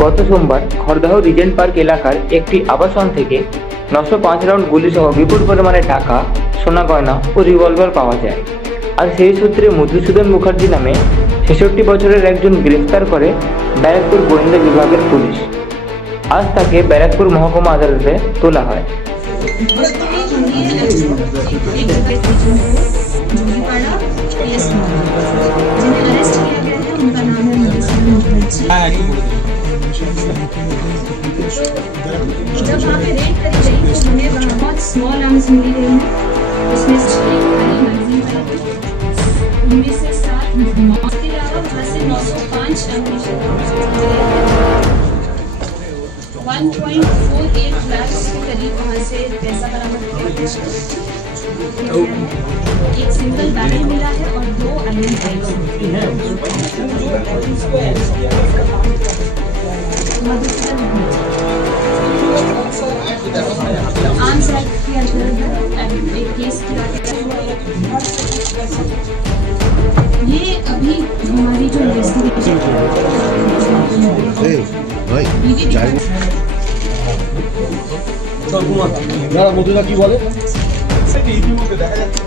গত সোমবার Khardah Regent park এলাকার একটি আবাসন থেকে ৯০৫ রাউন্ড গুলিসহ বিপুল পরিমাণে টাকা, সোনা গয়না ও রিভলভার পাওয়া যায়। আর সেই সূত্রে মধুসূদন মুখার্জি নামে ৬৬ বছরের একজন গ্রেফতার করে ব্যারাকপুর গোয়েন্দা বিভাগের পুলিশ। আজ তাকে ব্যারাকপুর মহকুমা আদালতে তোলা হয়। जब वहाँ पे रेड करी गई तो हमें वहाँ बहुत स्मॉल आर्म्स मिली गई हैं, उसमें से एक खाली मैगजीन वाला था, उनमें से 7 मौत के अलावा वहाँ से 905 एम्यूनिशन 1.48 लाख के करीब वहाँ से पैसा बरामद किया। एक सिंगल बैरल मिला है और 2 आयरन पाइप्स। आर्म्स एक्ट के अंतर्गत एक केस किया गया। ये अभी हमारी जो इन्वेस्टिगेशन কি বলে ইতিমধ্যে দেখা যাচ্ছে